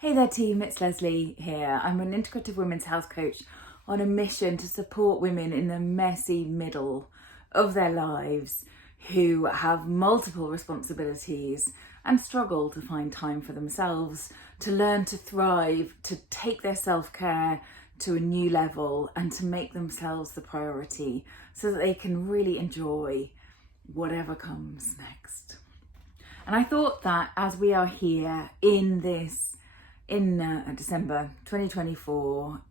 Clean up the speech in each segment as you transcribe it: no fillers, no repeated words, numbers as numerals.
Hey there team, it's Leslie here. I'm an integrative women's health coach on a mission to support women in the messy middle of their lives who have multiple responsibilities and struggle to find time for themselves, to learn to thrive, to take their self-care to a new level and to make themselves the priority so that they can really enjoy whatever comes next. And I thought that as we are here in December 2024,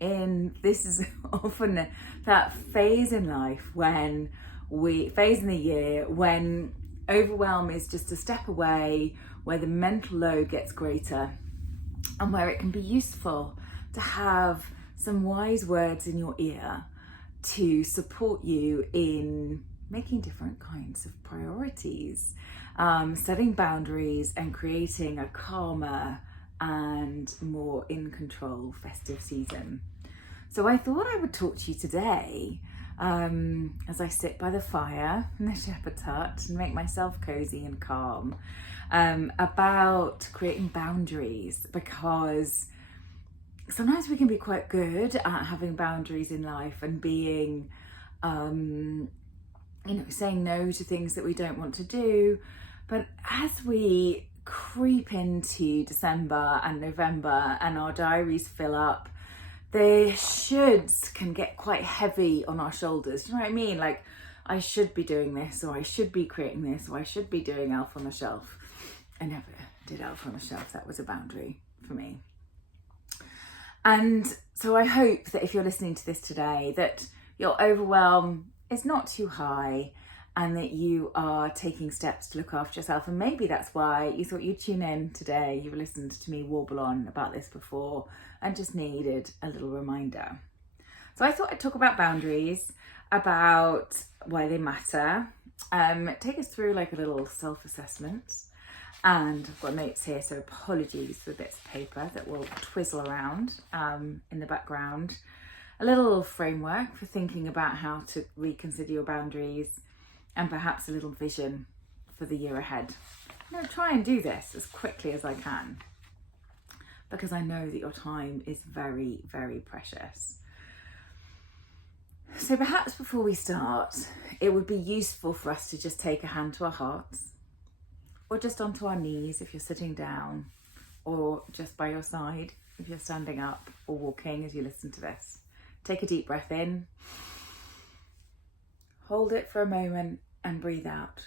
this is often that phase in life phase in the year when overwhelm is just a step away, where the mental load gets greater and where it can be useful to have some wise words in your ear to support you in making different kinds of priorities, setting boundaries and creating a calmer and more in control festive season. So I thought I would talk to you today as I sit by the fire in the shepherd's hut and make myself cozy and calm about creating boundaries, because sometimes we can be quite good at having boundaries in life and being saying no to things that we don't want to do. But as we creep into December and November and our diaries fill up, the shoulds can get quite heavy on our shoulders. Do you know what I mean? Like, I should be doing this, or I should be creating this, or I should be doing Elf on the Shelf. I never did Elf on the Shelf. That was a boundary for me. And so I hope that if you're listening to this today, that your overwhelm is not too high and that you are taking steps to look after yourself. And maybe that's why you thought you'd tune in today. You've listened to me warble on about this before and just needed a little reminder. So I thought I'd talk about boundaries, about why they matter, take us through like a little self-assessment. And I've got notes here, so apologies for the bits of paper that will twizzle around in the background. A little framework for thinking about how to reconsider your boundaries, and perhaps a little vision for the year ahead. I'm going to try and do this as quickly as I can, because I know that your time is very, very precious. So perhaps before we start, it would be useful for us to just take a hand to our hearts, or just onto our knees if you're sitting down, or just by your side if you're standing up or walking as you listen to this. Take a deep breath in, hold it for a moment and breathe out.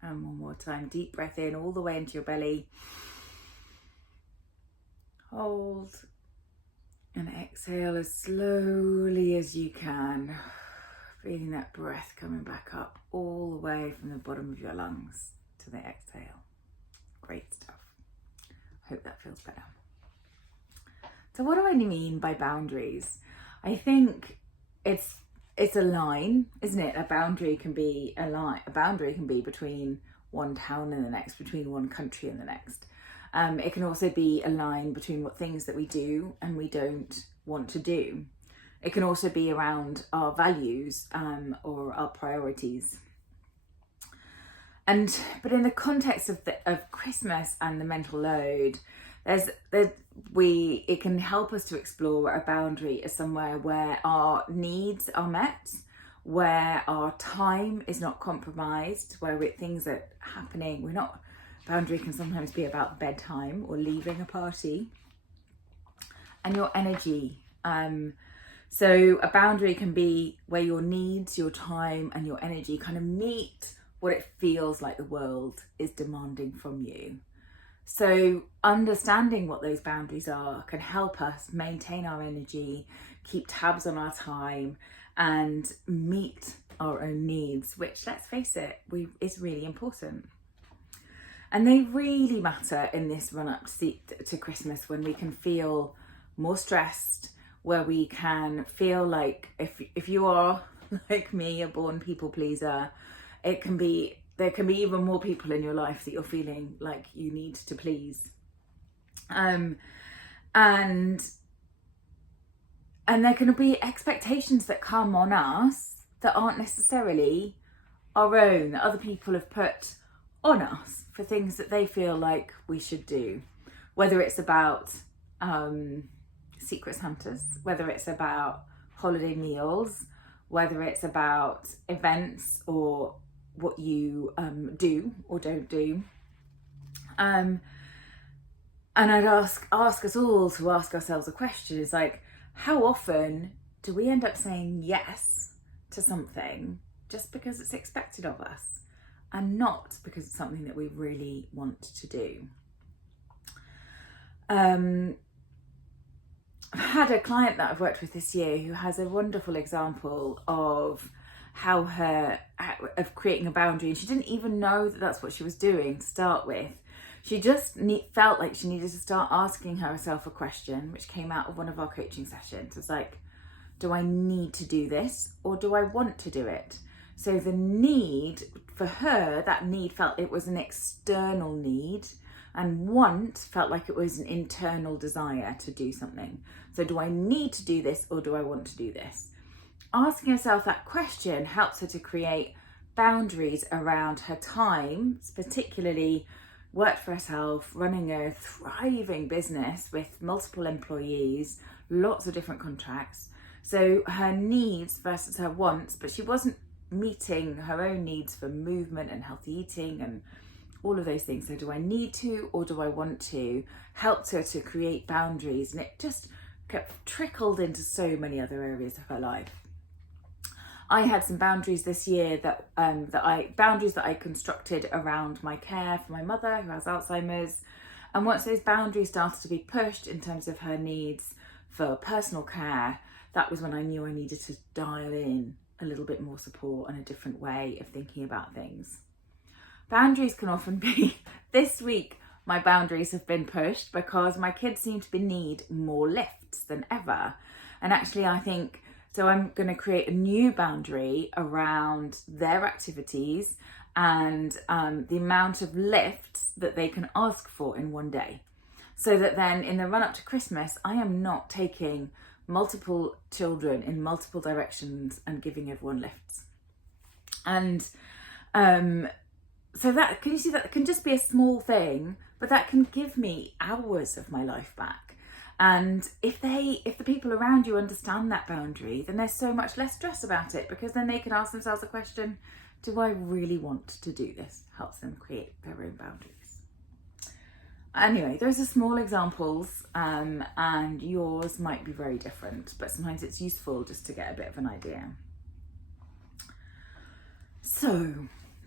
And one more time, deep breath in all the way into your belly. Hold and exhale as slowly as you can. Feeling that breath coming back up all the way from the bottom of your lungs to the exhale. Great stuff. Hope that feels better. So what do I mean by boundaries? I think it's a line, isn't it? A boundary can be a line. A boundary can be between one town and the next, between one country and the next. It can also be a line between what things that we do and we don't want to do. It can also be around our values or our priorities. But in the context of Christmas and the mental load, it can help us to explore a boundary as somewhere where our needs are met, where our time is not compromised, where things are happening. Boundary can sometimes be about bedtime or leaving a party, and your energy. So a boundary can be where your needs, your time and your energy kind of meet what it feels like the world is demanding from you. So understanding what those boundaries are can help us maintain our energy, keep tabs on our time and meet our own needs, which, let's face it, is really important. And they really matter in this run up to Christmas, when we can feel more stressed, where we can feel like if you are like me, a born people pleaser, there can be even more people in your life that you're feeling like you need to please. And there can be expectations that come on us that aren't necessarily our own, that other people have put on us for things that they feel like we should do, whether it's about Secret Santas, whether it's about holiday meals, whether it's about events or what you do or don't do. And I'd ask us all to ask ourselves a question. It's like, how often do we end up saying yes to something just because it's expected of us and not because it's something that we really want to do? I've had a client that I've worked with this year who has a wonderful example of of creating a boundary, and she didn't even know that that's what she was doing to start with. She just felt like she needed to start asking herself a question, which came out of one of our coaching sessions. It was like, do I need to do this or do I want to do it? So the need for her, that need felt it was an external need, and want felt like it was an internal desire to do something. So do I need to do this or do I want to do this? Asking herself that question helps her to create boundaries around her time, particularly worked for herself, running a thriving business with multiple employees, lots of different contracts. So her needs versus her wants, but she wasn't meeting her own needs for movement and healthy eating and all of those things. So do I need to or do I want to? Helped her to create boundaries, and it just kept trickled into so many other areas of her life. I had some boundaries this year that I constructed around my care for my mother who has Alzheimer's. And once those boundaries started to be pushed in terms of her needs for personal care, that was when I knew I needed to dial in a little bit more support and a different way of thinking about things. Boundaries can often be, this week, my boundaries have been pushed because my kids seem to need more lifts than ever. And actually, I think, so I'm going to create a new boundary around their activities and the amount of lifts that they can ask for in one day. So that then in the run up to Christmas, I am not taking multiple children in multiple directions and giving everyone lifts. And so that, can you see that can just be a small thing, but that can give me hours of my life back. And if the people around you understand that boundary, then there's so much less stress about it, because then they can ask themselves the question, do I really want to do this? Helps them create their own boundaries. Anyway, those are small examples, and yours might be very different, but sometimes it's useful just to get a bit of an idea. So,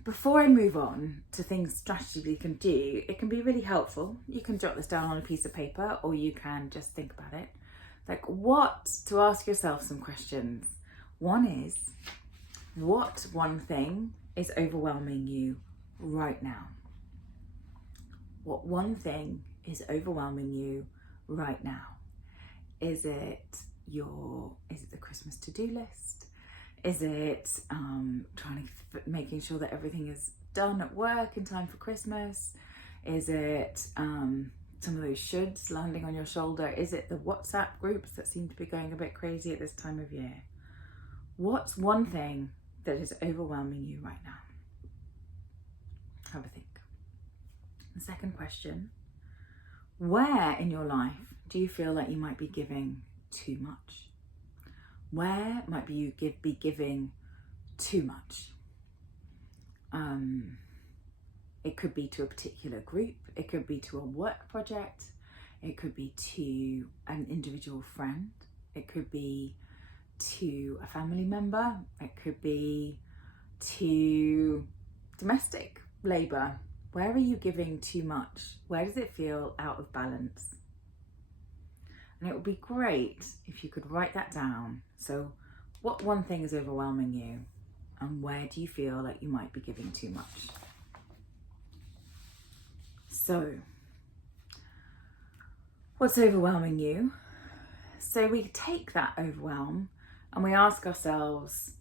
before I move on to things strategically you can do, it can be really helpful. You can jot this down on a piece of paper, or you can just think about it. Like, to ask yourself some questions. One is, what one thing is overwhelming you right now? What one thing is overwhelming you right now? Is it the Christmas to-do list? Is it making sure that everything is done at work in time for Christmas? Is it some of those shoulds landing on your shoulder? Is it the WhatsApp groups that seem to be going a bit crazy at this time of year? What's one thing that is overwhelming you right now? Have a think. The second question, where in your life do you feel like you might be giving too much? Where might you be giving too much? It could be to a particular group, it could be to a work project, it could be to an individual friend, it could be to a family member, it could be to domestic labour. Where are you giving too much? Where does it feel out of balance? And it would be great if you could write that down. So what one thing is overwhelming you, and where do you feel like you might be giving too much? So what's overwhelming you? So we take that overwhelm and we ask ourselves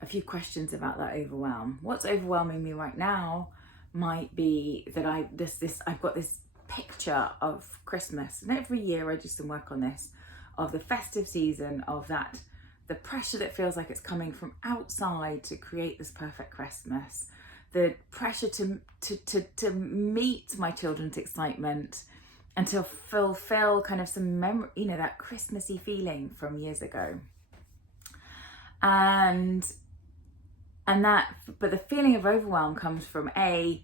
a few questions about that overwhelm. What's overwhelming me right now might be that I've got this picture of Christmas, and every year I do some work on this, of the festive season, of the pressure that feels like it's coming from outside to create this perfect Christmas, the pressure to meet my children's excitement and to fulfill kind of some memory, you know, that Christmassy feeling from years ago. And that, but the feeling of overwhelm comes from I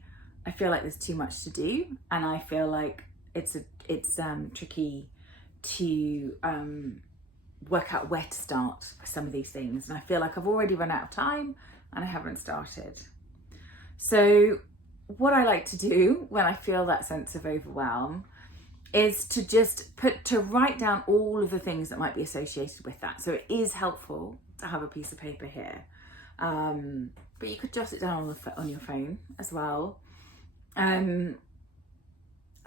feel like there's too much to do, and I feel like it's tricky to work out where to start for some of these things, and I feel like I've already run out of time and I haven't started. So what I like to do when I feel that sense of overwhelm is to just write down all of the things that might be associated with that. So it is helpful to have a piece of paper here, but you could jot it down on your phone as well.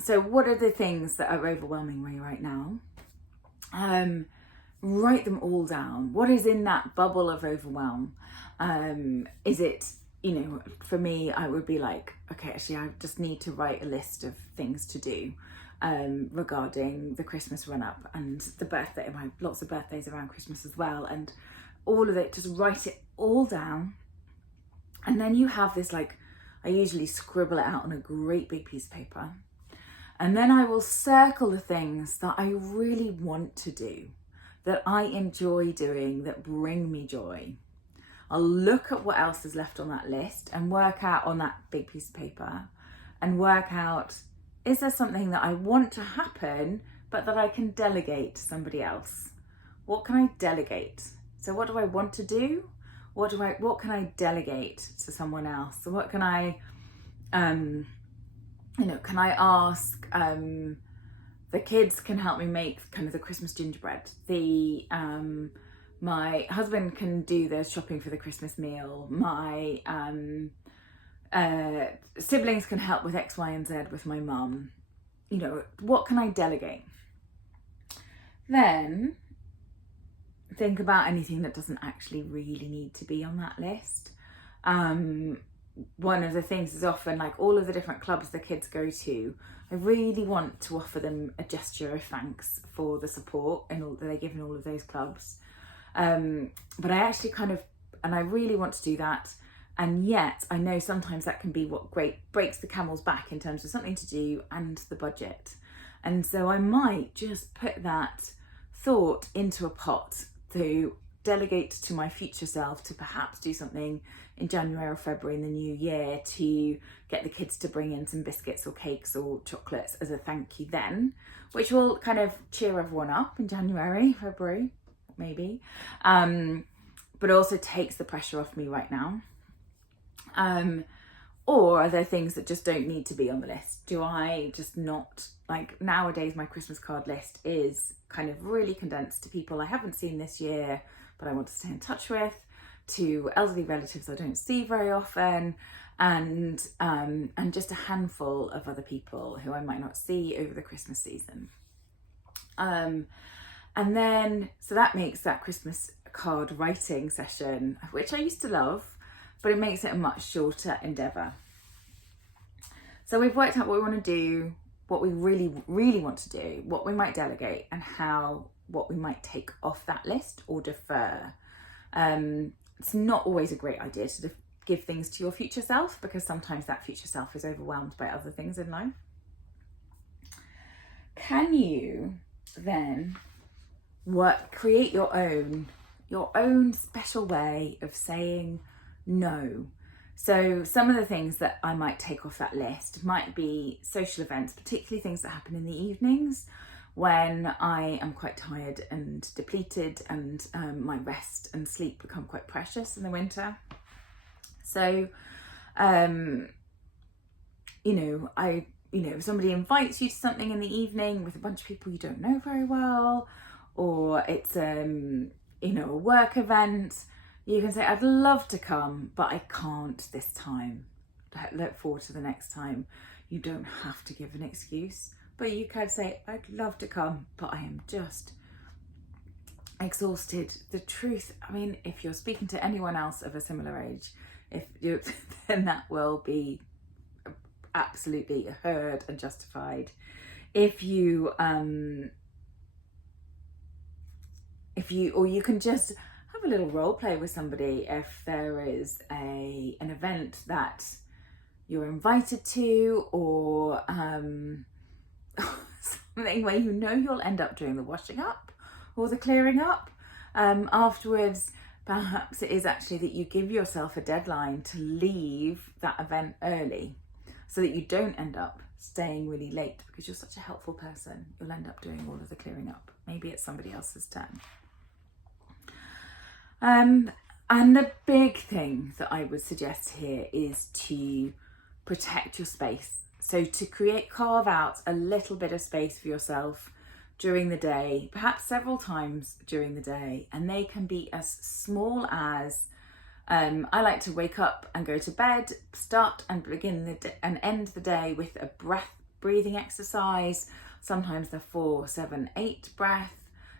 So what are the things that are overwhelming me right now? Write them all down. What is in that bubble of overwhelm? Is it, you know, for me, I would be like, okay, actually, I just need to write a list of things to do regarding the Christmas run up and the birthday. I have lots of birthdays around Christmas as well, and all of it, just write it all down. And then you have this, like, I usually scribble it out on a great big piece of paper. And then I will circle the things that I really want to do, that I enjoy doing, that bring me joy. I'll look at what else is left on that list and work out on that big piece of paper and work out, is there something that I want to happen, but that I can delegate to somebody else? What can I delegate? So what do I want to do? What can I delegate to someone else? So what can I, can I ask, the kids can help me make kind of the Christmas gingerbread. My husband can do the shopping for the Christmas meal. My siblings can help with X, Y, and Z with my mum. You know, what can I delegate? Then think about anything that doesn't actually really need to be on that list. One of the things is often, like, all of the different clubs the kids go to, I really want to offer them a gesture of thanks for the support and all that they give in all of those clubs. But I actually and I really want to do that. And yet I know sometimes that can be what breaks the camel's back in terms of something to do and the budget. And so I might just put that thought into a pot to delegate to my future self to perhaps do something in January or February in the new year to get the kids to bring in some biscuits or cakes or chocolates as a thank you then, which will kind of cheer everyone up in January, February, maybe, but also takes the pressure off me right now. Or are there things that just don't need to be on the list? Do I just not, like, nowadays my Christmas card list is kind of really condensed to people I haven't seen this year but I want to stay in touch with, to elderly relatives I don't see very often, and just a handful of other people who I might not see over the Christmas season. And then, so that makes that Christmas card writing session, which I used to love, but it makes it a much shorter endeavour. So we've worked out what we want to do, what we really, really want to do, what we might delegate, and what we might take off that list or defer. It's not always a great idea to give things to your future self, because sometimes that future self is overwhelmed by other things in life. Can you then create your own special way of saying no? So some of the things that I might take off that list might be social events, particularly things that happen in the evenings when I am quite tired and depleted, and my rest and sleep become quite precious in the winter. So, if somebody invites you to something in the evening with a bunch of people you don't know very well, or it's, a work event, you can say, I'd love to come, but I can't this time. Look forward to the next time. You don't have to give an excuse, but you can say, I'd love to come, but I am just exhausted. The truth, I mean, if you're speaking to anyone else of a similar age, then that will be absolutely heard and justified. You can just have a little role play with somebody if there is an event that you're invited to, or something where you know you'll end up doing the washing up or the clearing up. Afterwards, perhaps it is actually that you give yourself a deadline to leave that event early so that you don't end up staying really late, because you're such a helpful person. You'll end up doing all of the clearing up. Maybe it's somebody else's turn. And the big thing that I would suggest here is to protect your space. So to carve out a little bit of space for yourself during the day, perhaps several times during the day, and they can be as small as I like to wake up and go to bed, start and begin and end the day with a breathing exercise. Sometimes the 4, 7, 8 breath.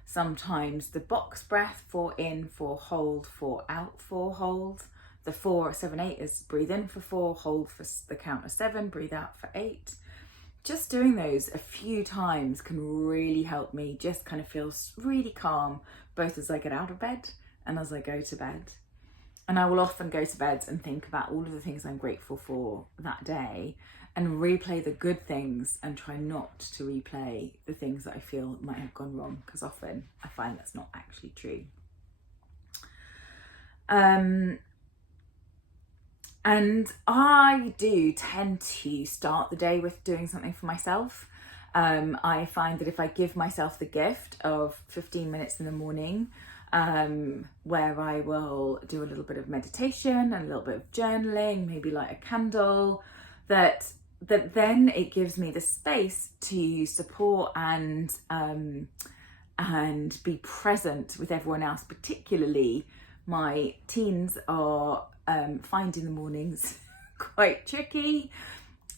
Sometimes the box breath, 4 in, 4 hold, 4 out, 4 hold. The 4, 7, 8 is breathe in for 4, hold for the count of 7, breathe out for 8. Just doing those a few times can really help me just kind of feel really calm, both as I get out of bed and as I go to bed. And I will often go to bed and think about all of the things I'm grateful for that day and replay the good things and try not to replay the things that I feel might have gone wrong, because often I find that's not actually true. And I do tend to start the day with doing something for myself. I find that if I give myself the gift of 15 minutes in the morning, where I will do a little bit of meditation and a little bit of journaling, maybe light a candle, that then it gives me the space to support and be present with everyone else. Particularly my teens are finding the mornings quite tricky,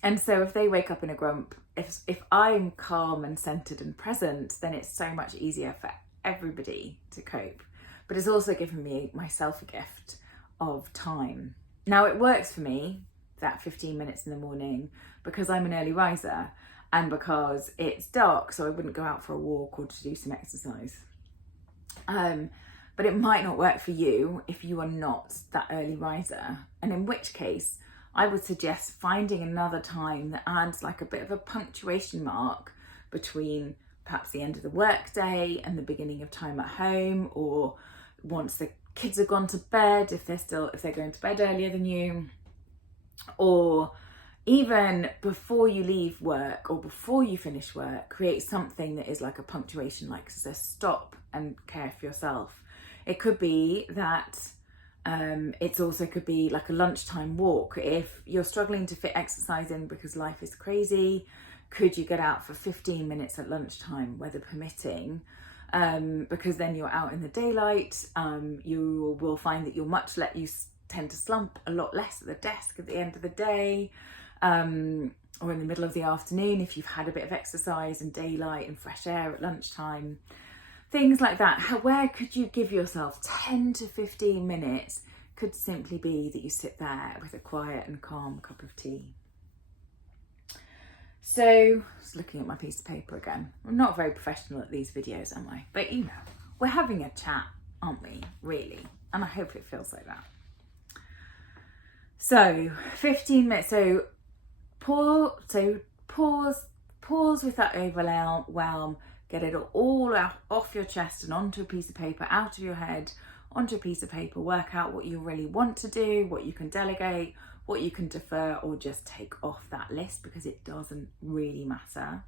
and so if they wake up in a grump, if I'm calm and centered and present, then it's so much easier for everybody to cope. But it's also given myself a gift of time. Now it works for me, that 15 minutes in the morning, because I'm an early riser and because it's dark, so I wouldn't go out for a walk or to do some exercise. But it might not work for you if you are not that early riser, and in which case I would suggest finding another time that adds like a bit of a punctuation mark between perhaps the end of the workday and the beginning of time at home, or once the kids have gone to bed, if they're going to bed earlier than you, or even before you leave work or before you finish work, create something that is like a punctuation, like a stop and care for yourself. It could be that it also could be like a lunchtime walk. If you're struggling to fit exercise in because life is crazy, could you get out for 15 minutes at lunchtime, weather permitting? Because then you're out in the daylight. You will find that you tend to slump a lot less at the desk at the end of the day, or in the middle of the afternoon if you've had a bit of exercise and daylight and fresh air at lunchtime. Things like that. Where could you give yourself 10 to 15 minutes? Could simply be that you sit there with a quiet and calm cup of tea. So, just looking at my piece of paper again. I'm not very professional at these videos, am I? But you know, we're having a chat, aren't we? Really. And I hope it feels like that. So, 15 minutes. So, pause with that overwhelm. Get it all out, off your chest and onto a piece of paper, out of your head, onto a piece of paper. Work out what you really want to do, what you can delegate, what you can defer or just take off that list, because it doesn't really matter.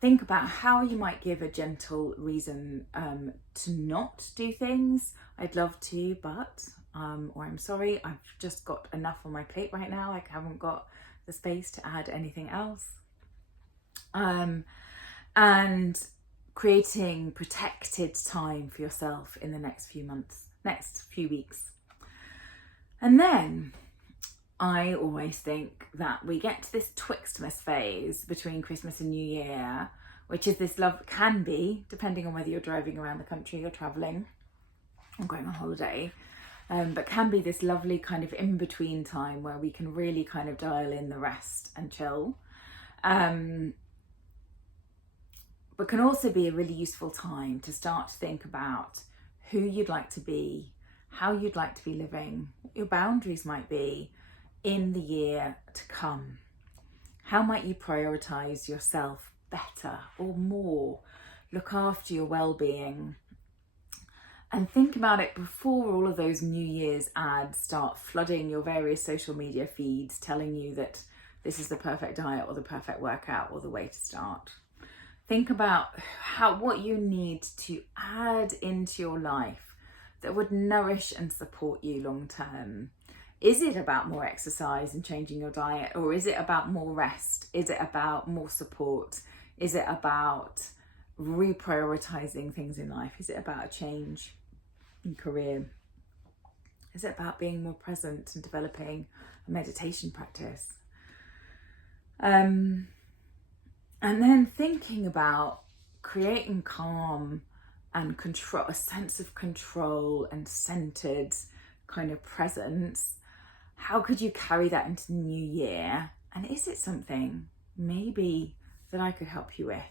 Think about how you might give a gentle reason to not do things. I'd love to, but, or I'm sorry, I've just got enough on my plate right now. I haven't got the space to add anything else. And creating protected time for yourself in the next few weeks. And then I always think that we get to this Twixtmas phase between Christmas and New Year, which is this can be, depending on whether you're driving around the country or traveling or going on holiday, but can be this lovely kind of in-between time where we can really kind of dial in the rest and chill. But can also be a really useful time to start to think about who you'd like to be, how you'd like to be living, what your boundaries might be, in the year to come? How might you prioritize yourself better or more? Look after your well-being. And think about it before all of those New Year's ads start flooding your various social media feeds, telling you that this is the perfect diet or the perfect workout or the way to start. Think about what you need to add into your life that would nourish and support you long term. Is it about more exercise and changing your diet, or is it about more rest? Is it about more support? Is it about reprioritizing things in life? Is it about a change in career? Is it about being more present and developing a meditation practice? And then thinking about creating calm and control, a sense of control and centered kind of presence. How could you carry that into the new year? And is it something maybe that I could help you with?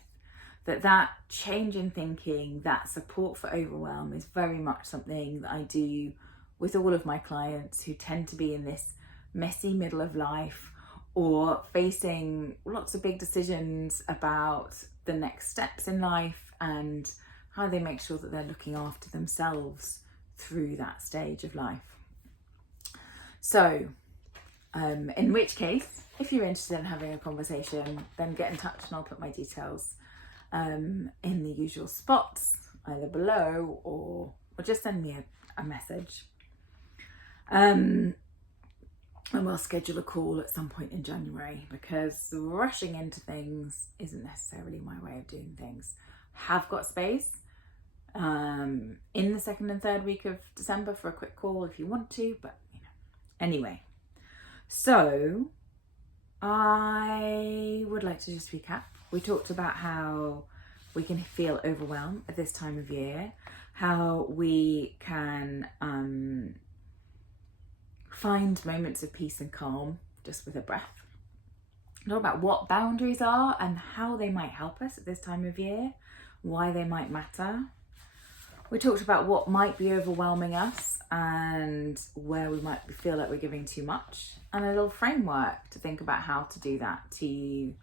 That change in thinking, that support for overwhelm is very much something that I do with all of my clients who tend to be in this messy middle of life or facing lots of big decisions about the next steps in life and how they make sure that they're looking after themselves through that stage of life. So, in which case, if you're interested in having a conversation, then get in touch and I'll put my details in the usual spots, either below or just send me a message. And we'll schedule a call at some point in January, because rushing into things isn't necessarily my way of doing things. Have got space in the second and third week of December for a quick call if you want to, but anyway. So I would like to just recap. We talked about how we can feel overwhelmed at this time of year, how we can find moments of peace and calm just with a breath. Talk about what boundaries are and how they might help us at this time of year, why they might matter. We talked about what might be overwhelming us and where we might feel like we're giving too much, and a little framework to think about how to do that, to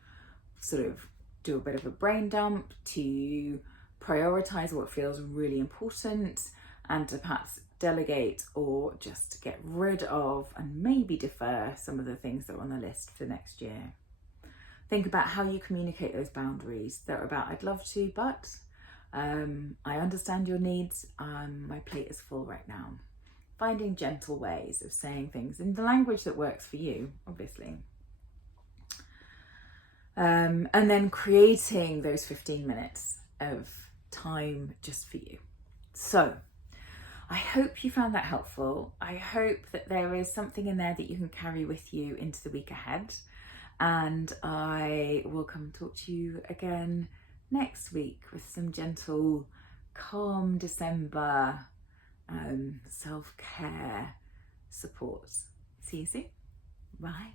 sort of do a bit of a brain dump, to prioritize what feels really important, and to perhaps delegate or just get rid of and maybe defer some of the things that are on the list for next year. Think about how you communicate those boundaries. They're about, I'd love to, but I understand your needs. My plate is full right now. Finding gentle ways of saying things in the language that works for you, obviously. And then creating those 15 minutes of time just for you. So I hope you found that helpful. I hope that there is something in there that you can carry with you into the week ahead. And I will come talk to you again next week with some gentle, calm December self-care support. See you soon. Bye.